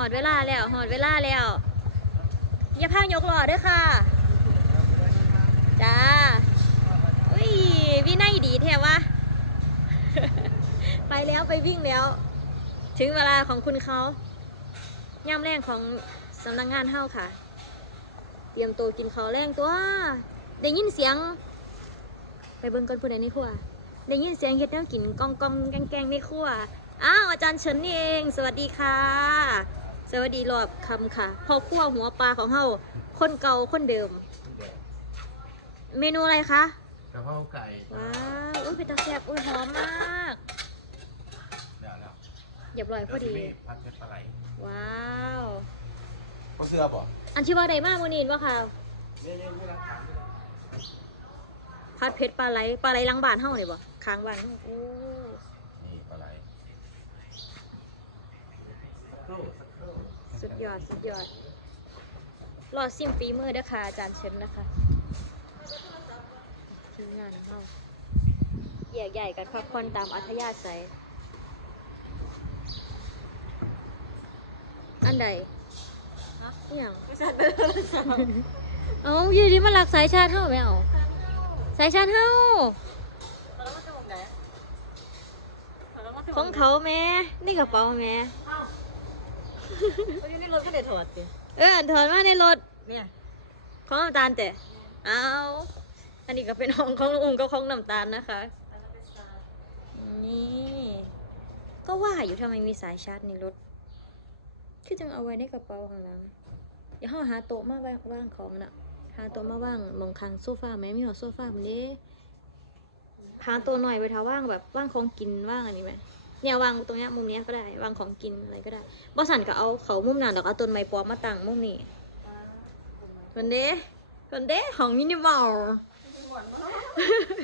อดเวลาแล้วหอดเวลาแล้ว อย่าพางยกหล่อด้วยค่ะ จ้าอุ้ยวินัยดีแท้วะ ไปแล้วไปวิ่งแล้ว ถึงเวลาของคุณเขาย่ำแรงของสำนักงานเฮ้าค่ะ เตรียมตัวกินข้าวแรงตัว ได้ยินเสียง ไปเบิ่งก่อนผู้ใดในครัว ได้ยินเสียงเฮ็ดแนวกินกองกองแกงแกงในครัวอ้าวอาจารย์เฉินนี่เอง สวัสดีค่ะ สวัสดีรอบคำค่ะพ่อครัวหัวปลาของเฮาคนเก่าคนเดิม เมนูอะไรคะกะเพราไก่ว้าวอุ้ยเป็นตาแซ่บอุ้ยหอมมากเดี๋ยวแล้วเรียบร้อยพอดีผัดเผ็ดปลาไหลว้าวเขาเสื้อป่ะอันที่ว่าใดมากมื้อนี้ว่าค่ะเนี่ยเนี่ยไม่รักถามผัดเผ็ดปลาไหลปลาไหลหลังบ้านเฮาเลยบ่ค้างบ้านเฮาโอ้นี่ปลาไหล สักครู่สักครู่สุดยอด สุดยอด รอซิมฝีมือเด้อค่ะอาจารย์เชิญนะคะทีมงานของเฮาแยกใหญ่กันพักผ่อนตามอัธยาศัย อันใดอหย่างไม่ใช่เดินเลยจ้ะเอาอยู่ดีมาหลักสายชาติเฮาไหมเอาสายชาติเฮาแล้วมันจะบอกไหนแล้วมันจะของเขาแม่นี่กระเป๋าแม่ เขาอยู่ในรถก็เด็ดถอดสิเอออันถอนมาในรถเนี่ยของน้ำตาลแต่เอาอันนี้ก็เป็นของของลุงก็ของน้ำตาลนะคะ นี่ก็ว่าอยู่ทำไมมีสายชาร์จในรถคือจึงเอาไว้ในกระเป๋าข้างหลังเดี๋ยวเราหาโต๊ะมาว่างว่างของน่ะหาโต๊ะมาว่างมองคางโซฟาไหมมีหัวโซฟาแบบนี้หาโต๊ะหน่อยไปถ้าว่างแบบว่างของกินว่างอันนี้ไหม เนี่ยวางตรงเนี้ยมุมเนี้ยก็ได้วางของกินอะไรก็ได้บอสันก็เอาเขามุมนั้นดอกเอาต้นไม้ปลอมมาตั้งมุมนี้คนเด้คนเด้ของมินิมอล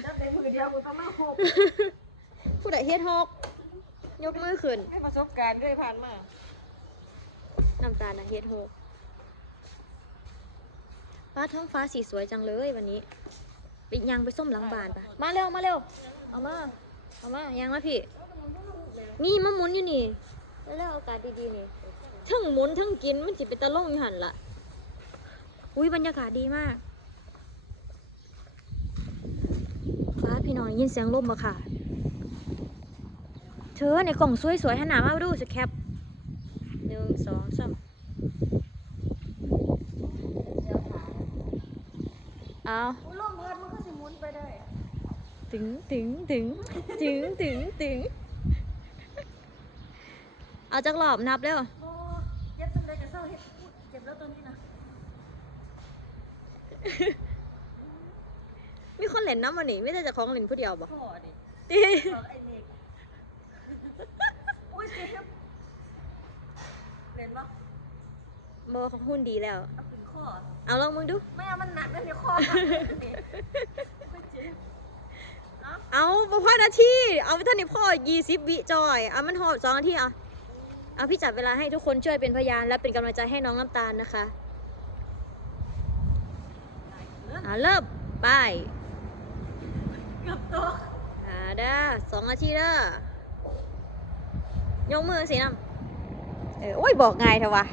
จะเป็นมือเดียวกูต้องมาหกผู้ใดเฮ็ดฮอกยกมือขึ้นไม่ประสบการณ์ด้วยผ่านมาน้ำตาลนะเฮ็ดหกฟ้าท้องฟ้าสีสวยจังเลยวันนี้ไปยังไปส้มหลังบานปะมาเร็วมาเร็วเอามาเอามายังมาพี่ นี่มาหมุนอยู่นี่แล้วแล้วอากาศดีๆนี่ทั้งหมุนทั้งกินมันจิเป็นตะล่งอยู่หันละอุ้ยบรรยากาศดีมากฟ้าพี่น้องได้ยินเสียงลมปะค่ะ เธอในกล่องสวยๆหันหน้ามาดูสแคปหนึ่งสองสามเอาอุ้ยลมพัดมันก็สิหมุนไปได้ ถึงถึงถึงถึงถึงถึง เอาจากหลอบนับแล้วโอ้เจ็บจังเลยจะเศร้าเฮ็ดอุ๊ยเจ็บแล้วตอนนี้นะมีคนเล่นน้ำมันนี่ไม่ได้จะของเล่นผู้เดียวบอกพ่อดิตีตอนไอ้เล็กอุ้ยเจ็บเล่นปะโมเขาหุ้นดีแล้ว เอาถึงข้อเอาลองมึงดู ไม่เอามันหนักนะเนี่ยข้อมันเนี่ยไม่เจ็บเอาบ่พอนาทีเอาไปท่านนี่พ่อยี่สิบวิจอย เอามันหอดสองนาทีอะ เอาพี่จัดเวลาให้ทุกคนช่วยเป็นพยาน และเป็นกำลังใจให้น้องน้ำตาลนะคะอ่าเริ่มไปเกือบตัวอ่าเด้อสองนาทีเด้อยกมือสิน้ำเออโอ้ยบอกไงเถอะวะ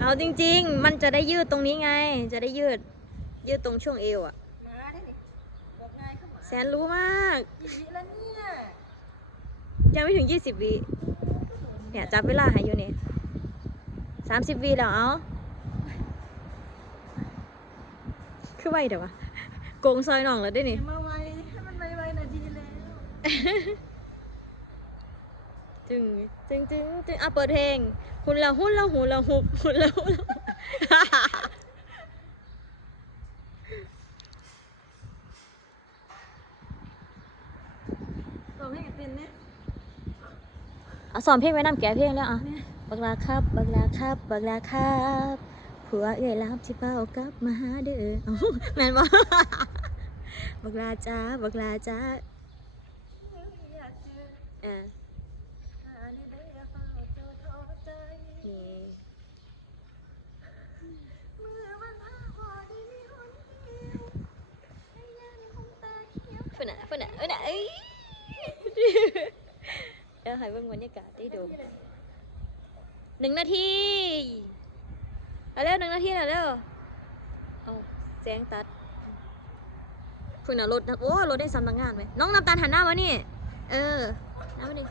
เอาจริง ๆ มันจะได้ยืดตรงนี้ไง จะได้ยืด ยืดตรงช่วงเอวอะมาได้นี่บอกง่ายขึ้นมาแสนรู้มากกี่วิแล้วเนี่ย ยังไม่ถึง20วิเนี่ยจับเวลาให้อยู่นี่30วิแล้วเอาคือไวเดี๋ยววะโกงซอยหน่องแล้วได้นี่มาไวให้มันไวๆนาทีแล้วจึงจึงจึงจึงอะเปิดเพลงหุ่นละหุ่นละหุ่นละหุบหุ่นละหุ่นละหุบ บอกให้เป็นเนี่ย เอาสอนเพลงไว้นำแก่เพลงแล้วอะบักลาครับ บักลาครับ บักลาครับผัวเอ่ยรับที่เป้ากลับมาหาเด้อแมนบ่บักลาจ้าบักลาจ้า อยากเจอ อ่า อันนี้ได้เฝ้าเจอท้อใจ นี่ เมื่อวันพาพอดีมีคนเดียวให้ยังคงตาเขียว เพิ่นน่ะเพิ่นน่ะเอ้ยน่ะเอ้ย เดี๋ยว ให้เบิ่งบรรยากาศได้ดูหนึ่งนาทีเอาเร็วหนึ่งนาทีแล้วเร็วเอาแสงตัดคุณน่ะรถโอ้รถได้สำนักงานไหมน้องน้ำตาลหันหน้ามานี่ เออน้ามาดิ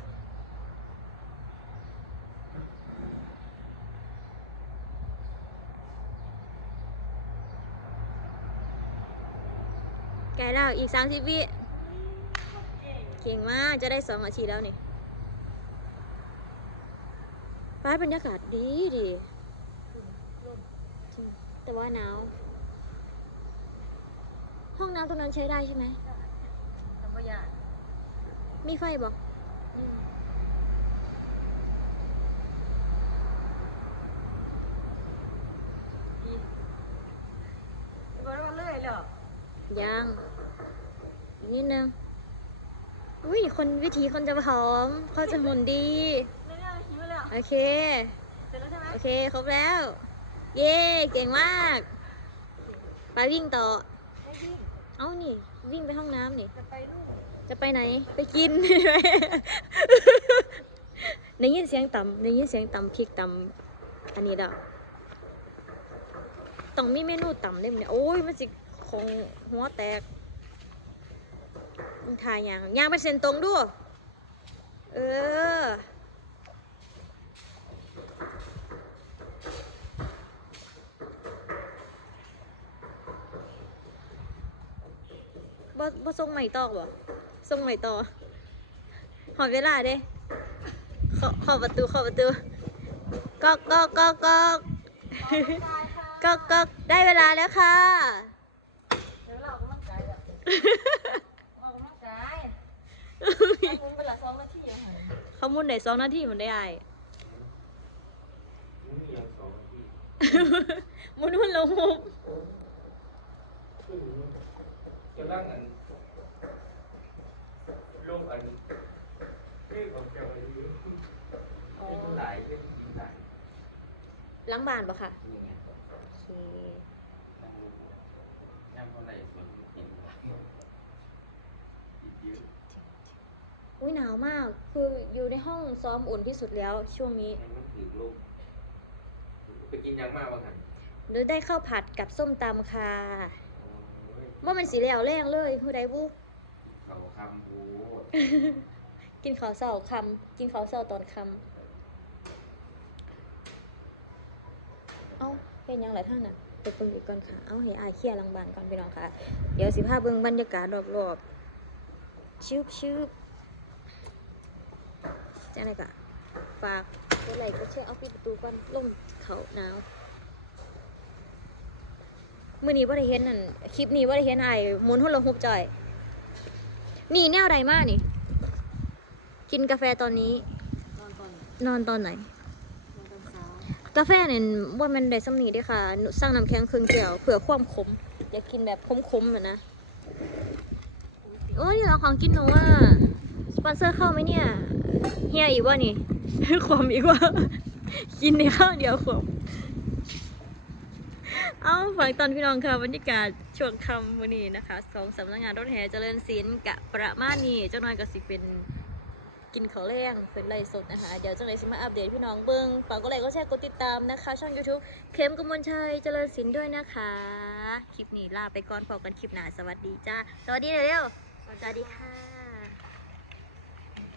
ไกลแล้วอีกสามสิบวิเก่งมาก จะได้สองนาทีแล้วนี่ ฟ้าบรรยากาศดีดีจริงแต่ว่าหนาว ห้องน้ำตรงนั้นใช้ได้ใช่ไหมธรรมยามีไฟบอกดีบอกว่าเลื่อยเหรอยังอีกนิดนึงอุ้ยคนวิธีคนจะผอมเขาจะหุ่นดี โอเค เสร็จแล้วใช่ไหมโอเค ครบแล้ว เย้เก่งมาก ไปวิ่งต่อ ไม่วิ่งเอ้านี่ วิ่งไปห้องน้ำนี่ จะไปนู่นจะไปไหน ไปกินได้ยินเสียงต่ำได้ยินเสียงต่ำพริกต่ำอันนี้ดอกต้องมีเมนูต่ำเด้มเนี่ยโอ้ยมันสิคงหัวแตกมึงทายยางยางเป็นเส้นตรงด้วยเออ บ่บ่ส่งใหม่ตอกบ่ส่งใหม่ต่อหอดเวลาเด้ขอขอประตูขอประตูก๊อกก๊อกก๊อกก๊อกก๊อกก๊อกได้เวลาแล้วค่ะเดี๋ยวเราออกกำลังกายแบบออกกำลังกายถ้าคุณเป็นหลักสองนาทีอะค่ะเขามุนได้สองนาทีมันได้ไอายนี่ยังสองนาทีมุนมุนลงมุมจะร่างอันล งอันเรื่องของแกวันนี้เป็นหลายเป็นหญิงหลายหล้างบานปะค่ะนี่ไงโอเคนั่งดูย่ำเท่าไหร่ส่วนเห็นอีกเยอะอุ้ยหนาวมาก คืออยู่ในห้องซ้อมอุ่นที่สุดแล้วช่วงนี้มันมันถือลมไปกินยังมากบ้างกันหรือได้ข้าวผัดกับส้มตำค่ะโอ้ยว่ามันสีเหลวแรงเลยผู้ใดบุ เขาคำบูกินข้าวเช้าคำกินข้าวเช้าตอนคำเอ้าเป็นหยังไงท่านอะไปเบิ่งอีกก่อนค่ะ เอาให้อายเคลียร์หลังบ้านก่อนพี่น้องค่ะ เดี๋ยวสิพาเบิ่งบรรยากาศรอบๆชืบชืบจังไดกะฝากกดไลค์กดแชร์เอาปิดประตูก่อนลมเขาหนาวมื้อนี้บ่ได้เห็นนั่นคลิปนี้บ่ได้เห็นอายหมุนหุ่นลงหุบจ่อย นี่แนวใดมานี่ กินกาแฟตอนนี้ นอนก่อนนอนตอนไหน นอนตอนเช้ากาแฟเนี่ยว่ามันได้สำนีเด้วยค่ะหนูสร้างน้ำแข็งครึ่งแก้วเผื่อความขมอยากกินแบบขมๆอะนะโอ้ยเราของกินหนูอะสปอนเซอร์เข้าไหมเนี่ยเฮียอีกว่านี่ความอีกว่า กินในข้าวเดียวขมเอาฝากตอนพี่น้องค่ะบรรยากาศ ช่วงคำวันนี้นะคะของสำนักงานรถแห่เจริญศิลป์กะประมาณนี้เจ้าน้อยก็สิเป็นกินข้าวแรงเป็นไรสดนะคะ เดี๋ยวจังไรสิมาอัปเดตพี่น้องเบิ้งฝากกดไลค์กดแชร์กดติดตามนะคะ ช่อง YouTube เข้มกมลชัยเจริญศิลป์ด้วยนะคะ คลิปนี้ลาไปก่อนพอกันคลิปหน้าสวัสดีจ้าสวัสดีเร็วๆสวัสดีค่ะ